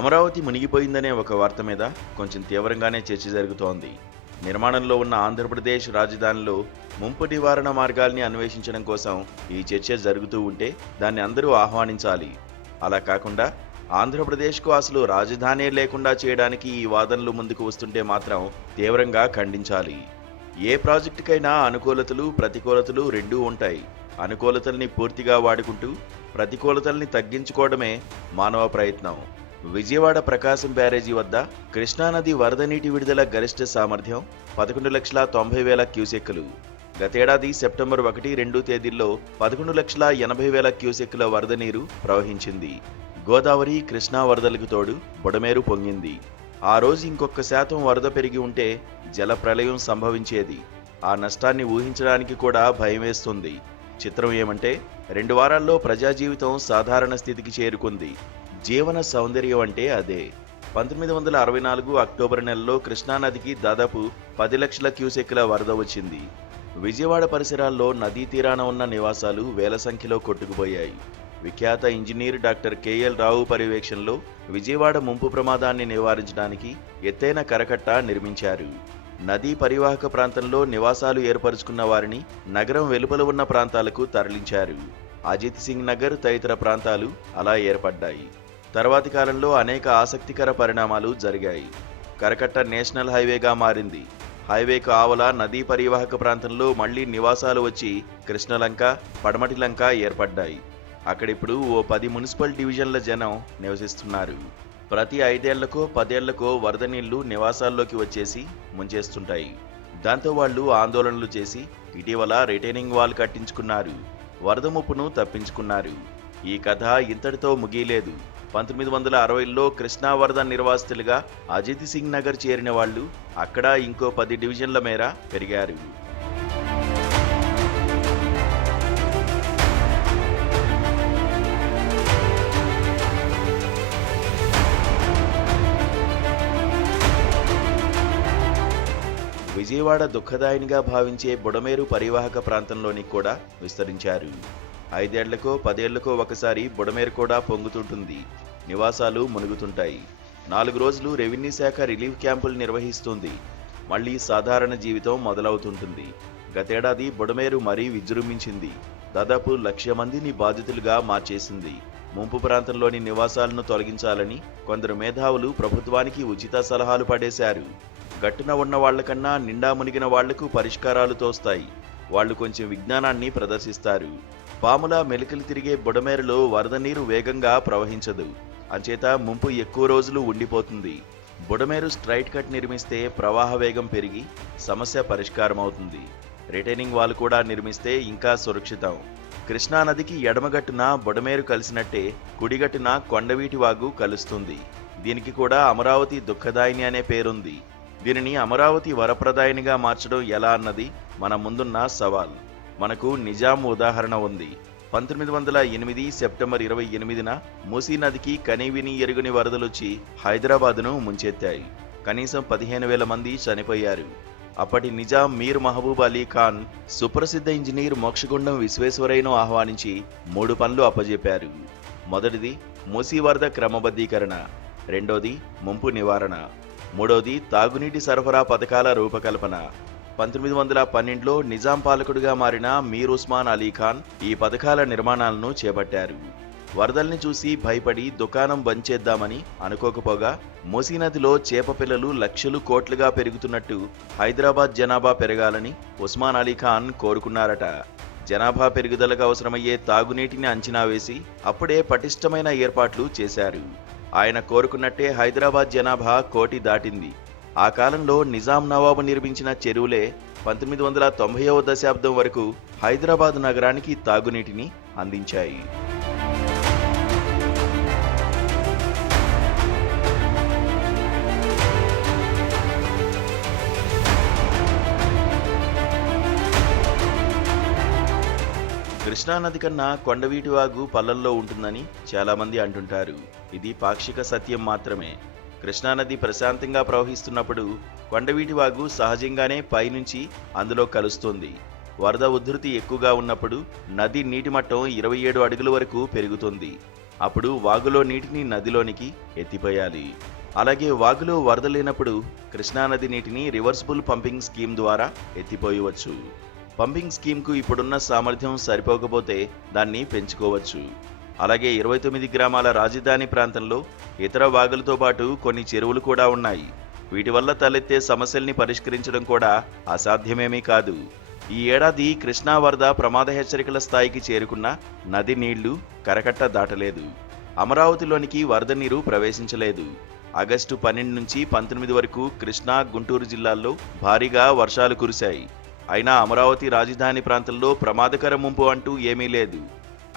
అమరావతి మునిగిపోయిందనే ఒక వార్త మీద కొంచెం తీవ్రంగానే చర్చ జరుగుతోంది. నిర్మాణంలో ఉన్న ఆంధ్రప్రదేశ్ రాజధానిలో ముంపు నివారణ మార్గాల్ని అన్వేషించడం కోసం ఈ చర్చ జరుగుతూ ఉంటే దాన్ని అందరూ ఆహ్వానించాలి. అలా కాకుండా ఆంధ్రప్రదేశ్కు అసలు రాజధానే లేకుండా చేయడానికి ఈ వాదనలు ముందుకు వస్తుంటే మాత్రం తీవ్రంగా ఖండించాలి. ఏ ప్రాజెక్టుకైనా అనుకూలతలు ప్రతికూలతలు రెండూ ఉంటాయి. అనుకూలతల్ని పూర్తిగా వాడుకుంటూ ప్రతికూలతల్ని తగ్గించుకోవడమే మానవ ప్రయత్నం. విజయవాడ ప్రకాశం బ్యారేజీ వద్ద కృష్ణానది వరద నీటి విడుదల గరిష్ట సామర్థ్యం 11,90,000 క్యూసెక్కులు. గతేడాది సెప్టెంబర్ 1, 2 తేదీల్లో 11,80,000 క్యూసెక్కుల వరద నీరు ప్రవహించింది. గోదావరి కృష్ణా వరదలకు తోడు బుడమేరు పొంగింది. ఆ రోజు ఇంకొక శాతం వరద పెరిగి ఉంటే జల ప్రళయం సంభవించేది. ఆ నష్టాన్ని ఊహించడానికి కూడా భయమేస్తుంది. చిత్రం ఏమంటే 2 వారాల్లో ప్రజా జీవితం సాధారణ స్థితికి చేరుకుంది. జీవన సౌందర్యం అంటే అదే. 1964 అక్టోబర్ నెలలో కృష్ణానదికి దాదాపు 10 లక్షల క్యూసెక్కుల వరద వచ్చింది. విజయవాడ పరిసరాల్లో నదీ తీరాన ఉన్న నివాసాలు వేల సంఖ్యలో కొట్టుకుపోయాయి. విఖ్యాత ఇంజనీర్ డాక్టర్ కెఎల్ రావు పర్యవేక్షణలో విజయవాడ ముంపు ప్రమాదాన్ని నివారించడానికి ఎత్తైన కరకట్ట నిర్మించారు. నదీ పరివాహక ప్రాంతంలో నివాసాలు ఏర్పరుచుకున్న వారిని నగరం వెలుపల ఉన్న ప్రాంతాలకు తరలించారు. అజిత్ సింగ్ నగర్ తదితర ప్రాంతాలు అలా ఏర్పడ్డాయి. తర్వాతి కాలంలో అనేక ఆసక్తికర పరిణామాలు జరిగాయి. కరకట్ట నేషనల్ హైవేగా మారింది. హైవేకు ఆవల నదీ పరివాహక ప్రాంతంలో మళ్లీ నివాసాలు వచ్చి కృష్ణలంక, పడమటి లంక ఏర్పడ్డాయి. అక్కడిప్పుడు ఓ 10 మున్సిపల్ డివిజన్ల జనం నివసిస్తున్నారు. ప్రతి 5 ఏళ్లకో 10 ఏళ్లకో వరద నీళ్లు నివాసాల్లోకి వచ్చేసి ముంచేస్తుంటాయి. దాంతో వాళ్లు ఆందోళనలు చేసి ఇటీవల రిటైనింగ్ వాల్ కట్టించుకున్నారు. వరద ముప్పును తప్పించుకున్నారు. ఈ కథ ఇంతటితో ముగియలేదు. 1960లో కృష్ణా వరద నిర్వాసితులుగా అజిత్ సింగ్ నగర్ చేరిన వాళ్లు అక్కడ ఇంకో 10 డివిజన్ల మేర పెరిగారు. విజయవాడ దుఃఖదాయినిగా భావించే బుడమేరు పరివాహక ప్రాంతంలోని కూడా విస్తరించారు. 5 ఏళ్లకో 10 ఏళ్లకో ఒకసారి బుడమేరు కూడా పొంగుతుంటుంది. నివాసాలు మునుగుతుంటాయి. 4 రోజులు రెవెన్యూ శాఖ రిలీఫ్ క్యాంపులు నిర్వహిస్తుంది. మళ్లీ సాధారణ జీవితం మొదలవుతుంటుంది. గతేడాది బుడమేరు మరీ విజృంభించింది. దాదాపు 1,00,000 మందిని బాధితులుగా మార్చేసింది. ముంపు ప్రాంతంలోని నివాసాలను తొలగించాలని కొందరు మేధావులు ప్రభుత్వానికి ఉచిత సలహాలు పడేశారు. గట్టున ఉన్న వాళ్లకన్నా నిండా మునిగిన వాళ్లకు పరిష్కారాలు తోస్తాయి. వాళ్లు కొంచెం విజ్ఞానాన్ని ప్రదర్శిస్తారు. పాములా మెలికలు తిరిగే బుడమేరులో వరద నీరు వేగంగా ప్రవహించదు. అంచేత ముంపు ఎక్కువ రోజులు ఉండిపోతుంది. బుడమేరు స్ట్రైట్ కట్ నిర్మిస్తే ప్రవాహ వేగం పెరిగి సమస్య పరిష్కారమవుతుంది. రిటైనింగ్ వాల్ కూడా నిర్మిస్తే ఇంకా సురక్షితం. కృష్ణానదికి ఎడమగట్టున బుడమేరు కలిసినట్టే కుడిగట్టున కొండవీటి వాగు కలుస్తుంది. దీనికి కూడా అమరావతి దుఃఖదాయిని అనే పేరుంది. దీనిని అమరావతి వరప్రదాయినిగా మార్చడం ఎలా అన్నది మన ముందున్న సవాల్. మనకు నిజాం ఉదాహరణ ఉంది. 1908 సెప్టెంబర్ 28న మూసీ నదికి కనీవిని ఎరుగని వరదలొచ్చి హైదరాబాదును ముంచెత్తాయి. కనీసం 15,000 మంది చనిపోయారు. అప్పటి నిజాం మీర్ మహబూబ్ అలీ ఖాన్ సుప్రసిద్ధ ఇంజనీర్ మోక్షగుండం విశ్వేశ్వరయ్యను ఆహ్వానించి 3 పనులు అప్పజెప్పారు. మొదటిది మూసీ వరద క్రమబద్ధీకరణ, రెండోది ముంపు నివారణ, మూడోది తాగునీటి సరఫరా పథకాల రూపకల్పన. 1912లో నిజాం పాలకుడిగా మారిన మీర్ ఉస్మాన్ అలీ ఖాన్ ఈ పథకాల నిర్మాణాలను చేపట్టారు. వరదల్ని చూసి భయపడి దుకాణం బంద్ చేద్దామని అనుకోకపోగా మూసీ నదిలో చేప పిల్లలు లక్షలు కోట్లుగా పెరుగుతున్నట్టు హైదరాబాద్ జనాభా పెరగాలని ఉస్మాన్ అలీ ఖాన్ కోరుకున్నారట. జనాభా పెరుగుదలకు అవసరమయ్యే తాగునీటిని అంచనా వేసి అప్పుడే పటిష్టమైన ఏర్పాట్లు చేశారు. ఆయన కోరుకున్నట్టే హైదరాబాద్ జనాభా 1 కోటి దాటింది. ఆ కాలంలో నిజాం నవాబు నిర్మించిన చెరువులే 1990వ దశాబ్దం వరకు హైదరాబాద్ నగరానికి తాగునీటిని అందించాయి. కృష్ణానది కన్నా కొండవీటి వాగు పల్లల్లో ఉంటుందని చాలామంది అంటుంటారు. ఇది పాక్షిక సత్యం మాత్రమే. కృష్ణానది ప్రశాంతంగా ప్రవహిస్తున్నప్పుడు కొండవీటి వాగు సహజంగానే పైనుంచి అందులో కలుస్తుంది. వరద ఉధృతి ఎక్కువగా ఉన్నప్పుడు నది నీటి మట్టం 27 అడుగుల వరకు పెరుగుతుంది. అప్పుడు వాగులో నీటిని నదిలోనికి ఎత్తిపోయాలి. అలాగే వాగులో వరద లేనప్పుడు కృష్ణానది నీటిని రివర్సిబుల్ పంపింగ్ స్కీమ్ ద్వారా ఎత్తిపోయవచ్చు. పంపింగ్ స్కీమ్కు ఇప్పుడున్న సామర్థ్యం సరిపోకపోతే దాన్ని పెంచుకోవచ్చు. అలాగే 29 గ్రామాల రాజధాని ప్రాంతంలో ఇతర వాగులతో పాటు కొన్ని చెరువులు కూడా ఉన్నాయి. వీటి వల్ల తలెత్తే సమస్యల్ని పరిష్కరించడం కూడా అసాధ్యమేమీ కాదు. ఈ ఏడాది కృష్ణా వరద ప్రమాద హెచ్చరికల స్థాయికి చేరుకున్న నది నీళ్లు కరకట్ట దాటలేదు. అమరావతిలోనికి వరద నీరు ప్రవేశించలేదు. ఆగస్టు 12 నుంచి 19 వరకు కృష్ణా, గుంటూరు జిల్లాల్లో భారీగా వర్షాలు కురిశాయి. అయినా అమరావతి రాజధాని ప్రాంతంలో ప్రమాదకర ముంపు అంటూ ఏమీ లేదు.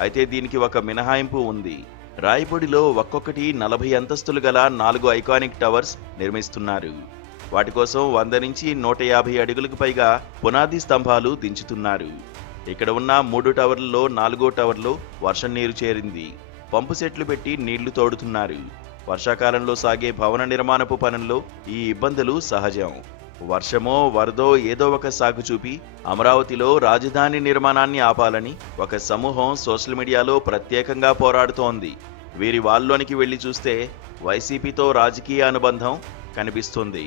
అయితే దీనికి ఒక మినహాయింపు ఉంది. రాయపూడిలో ఒక్కొక్కటి 40 అంతస్తులు గల 4 ఐకానిక్ టవర్స్ నిర్మిస్తున్నారు. వాటి కోసం 100 నుంచి 150 అడుగులకు పైగా పునాది స్తంభాలు దించుతున్నారు. ఇక్కడ ఉన్న 3 టవర్లలో 4వ టవర్లో వర్షం నీరు చేరింది. పంపు సెట్లు పెట్టి నీళ్లు తోడుతున్నారు. వర్షాకాలంలో సాగే భవన నిర్మాణపు పనుల్లో ఈ ఇబ్బందులు సహజం. వర్షమో వరదో ఏదో ఒక సాగు చూపి అమరావతిలో రాజధాని నిర్మాణాన్ని ఆపాలని ఒక సమూహం సోషల్ మీడియాలో ప్రత్యేకంగా పోరాడుతోంది. వీరి వాళ్ళలోనికి వెళ్లి చూస్తే వైసీపీతో రాజకీయ అనుబంధం కనిపిస్తుంది.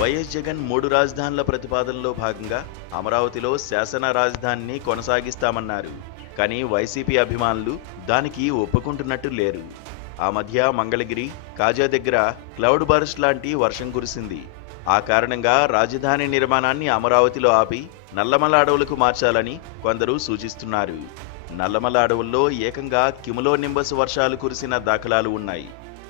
వైఎస్ జగన్ 3 రాజధానుల ప్రతిపాదనలో భాగంగా అమరావతిలో శాసన రాజధానిని కొనసాగిస్తామన్నారు. కానీ వైసీపీ అభిమానులు దానికి ఒప్పుకుంటున్నట్టు లేరు. ఆ మధ్య మంగళగిరి, కాజా దగ్గర క్లౌడ్ బర్స్ట్ లాంటి వర్షం కురిసింది. ఆ కారణంగా రాజధాని నిర్మాణాన్ని అమరావతిలో ఆపి నల్లమల అడవులకు మార్చాలని కొందరు సూచిస్తున్నారు. నల్లమల అడవుల్లో ఏకంగా కిములో నింబస్ వర్షాలు కురిసిన దాఖలాలు ఉన్నాయి.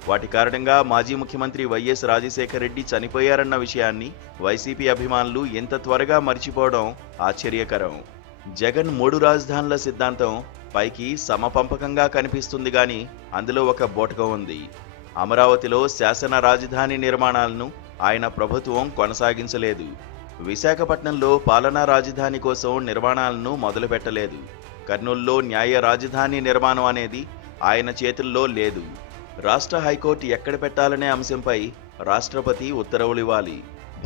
వాటి కారణంగా మాజీ ముఖ్యమంత్రి వైఎస్ రాజశేఖర రెడ్డి చనిపోయారన్న విషయాన్ని వైసీపీ అభిమానులు ఎంత త్వరగా మర్చిపోవడం ఆశ్చర్యకరం. జగన్ 3 రాజధానుల సిద్ధాంతం పైకి సమపంపకంగా కనిపిస్తుంది గాని అందులో ఒక బోటకం ఉంది. అమరావతిలో శాసన రాజధాని నిర్మాణాలను ఆయన ప్రభుత్వం కొనసాగించలేదు. విశాఖపట్నంలో పాలనా రాజధాని కోసం నిర్మాణాలను మొదలుపెట్టలేదు. కర్నూలులో న్యాయ రాజధాని నిర్మాణం అనేది ఆయన చేతుల్లో లేదు. రాష్ట్ర హైకోర్టు ఎక్కడ పెట్టాలనే అంశంపై రాష్ట్రపతి ఉత్తర్వులు ఇవ్వాలి.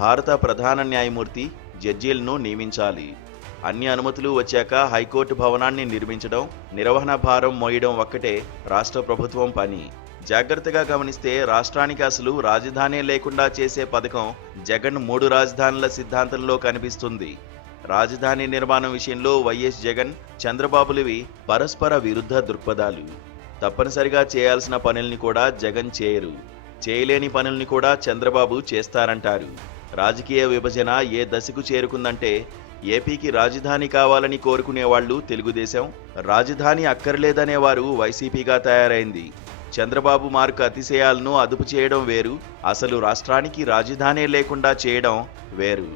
భారత ప్రధాన న్యాయమూర్తి జడ్జీలను నియమించాలి. అన్ని అనుమతులు వచ్చాక హైకోర్టు భవనాన్ని నిర్మించడం, నిర్వహణ భారం మోయడం ఒక్కటే రాష్ట్ర ప్రభుత్వం పని. జాగ్రత్తగా గమనిస్తే రాష్ట్రానికి అసలు రాజధాని లేకుండా చేసే పథకం జగన్ 3 రాజధానుల సిద్ధాంతంలో కనిపిస్తుంది. రాజధాని నిర్మాణం విషయంలో వైఎస్ జగన్, చంద్రబాబులివి పరస్పర విరుద్ధ దృక్పథాలు. తప్పనిసరిగా చేయాల్సిన పనుల్ని కూడా జగన్ చేయరు. చేయలేని పనుల్ని కూడా చంద్రబాబు చేస్తారంటారు. రాజకీయ విభజన ఏ దశకు చేరుకుందంటే ఏపీకి రాజధాని కావాలని కోరుకునేవాళ్లు తెలుగుదేశం, రాజధాని అక్కర్లేదనేవారు వైసీపీగా తయారైంది. చంద్రబాబు మార్క్ అతిశయాలను అదుపు చేయడం వేరు, అసలు రాష్ట్రానికి రాజధానే లేకుండా చేయడం వేరు.